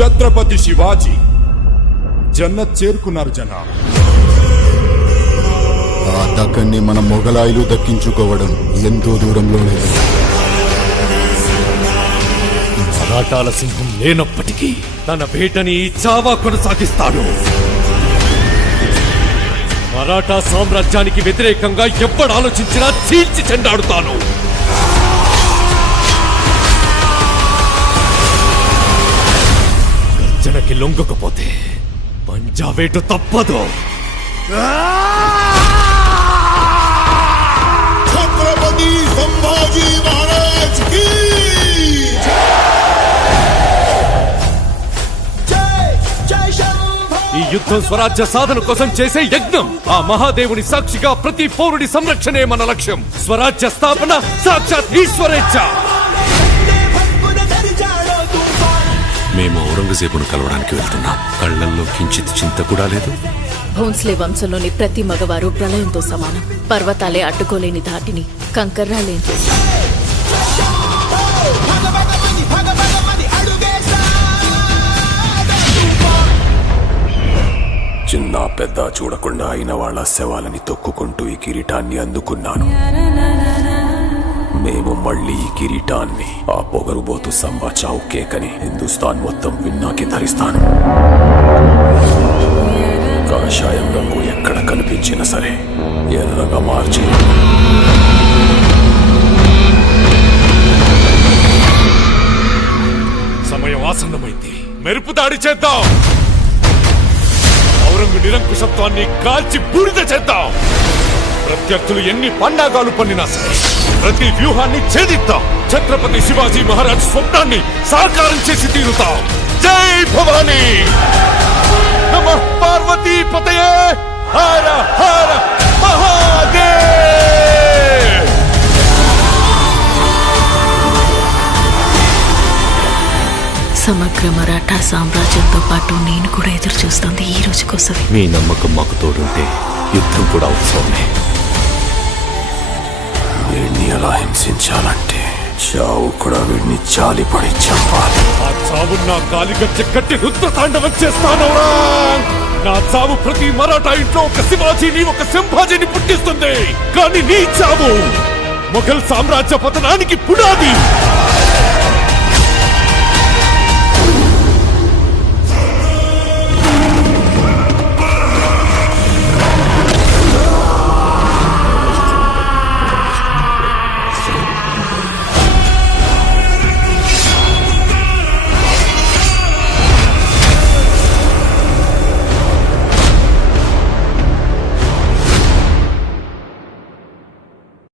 ఛత్రపతి శివాజీ జన్నత్ చేరుకున్నారు జనా. ఆ దక్కన్ని మన మొఘలాయులు దక్కించుకోవడం ఎంతో దూరంలో లేదు. మరాఠాల సింహం లేనప్పటికీ తన వేటని చావా కొనసాగిస్తాడు. మరాఠా సామ్రాజ్యానికి వ్యతిరేకంగా ఎప్పుడు ఆలోచించినా చీల్చి చెండాడుతాను. గర్జనకి లొంగకపోతే పంజావేటు తప్పదు. ఛత్రపతి సంభాజీ మహారాజ్ కీ ఈ యుద్ధం స్వరాజ్య సాధన కోసం చేసే యజ్ఞం. ఆ మహాదేవుని సాక్షిగా ప్రతి పౌరుడి సంరక్షణే మన లక్ష్యం. స్వరాజ్య స్థాపన సాక్షాత్ ఈశ్వరేచ్ఛ. మేము ఔరంగజేబును కలవడానికి వెళ్తున్నాం. కళ్లల్లో కించిత్ చింత కూడా లేదు. భోన్స్లే వంశంలోని ప్రతి మగవారు ప్రళయంతో సమానం. పర్వతాలే అడ్డుకోలేని ధాటిని కంకర్రాలేం చేస్తారు. చిన్న పెద్ద చూడకుండా అయిన వాళ్ళ శవాలని తొక్కుకుంటూ ఈ కిరీటాన్ని అందుకున్నాను. మేము మళ్ళీ ఈ కిరీటాన్ని ఆ పొగరుబోతు సంబా చావు కేకని హిందుస్థాన్ మొత్తం విన్నాకి ధరిస్తాను. కాషాయం రంగు ఎక్కడ కనిపించినా సరే ఎర్రగా మార్చి సమయం ఆసన్నమైంది. మెరుపు దాడి చేద్దాం. ఔరంగు నిరంకుశత్వాన్ని కాల్చి బూడిద చేద్దాం. ప్రత్యర్థులు ఎన్ని పండాగాలు పన్నినా సరే ప్రతి వ్యూహాన్ని ఛేదిద్దాం. ఛత్రపతి శివాజీ మహారాజ్ స్వప్నాన్ని సాకారం చేసి తీరుతాం. జై భవానీ. నమః పార్వతీ పతయే. హర హర మహాదేవ్. సమగ్ర మరాఠా సామ్రాజ్యంతో పాటు నేను కూడా ఎదురు చూస్తుంది ఈ రోజు కోసమే. మీ నమ్మకం మాకు తోడుంటే యుద్ధం కూడా ఉత్సవమే. వీడిని ఎలా హింసించాలంటే చావు కూడా వీడిని జాలిపడి చంపాలి. ఆ చావు నా కాలిగచ్చ కట్టి రుద్రతాండవం చేస్తాను. నా చావు ప్రతి మరాఠా ఇంట్లో ఒక శివాజీని ఒక సంభాజీని పుట్టిస్తుంది. కానీ నీ చావు మొఘల్ సామ్రాజ్య పతనానికి పునాది.